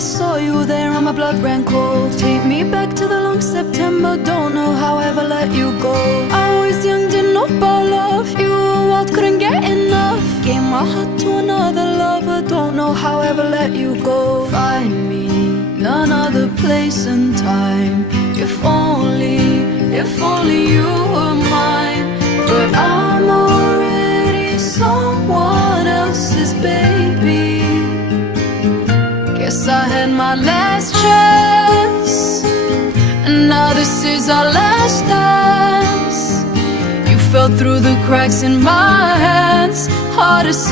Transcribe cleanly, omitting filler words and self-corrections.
saw you there and my blood ran cold. Take me back to the long September, don't know how I ever let you go. I was young, didn't know about love. You were wild, couldn't get enough. Gave my heart to another lover, don't know how I ever let you go. Find me none other place and time. If only you were mine. But I'm already someone else's baby. Guess I had my last chance, and now this is our last dance. You fell through the cracks in my hands, hard to say.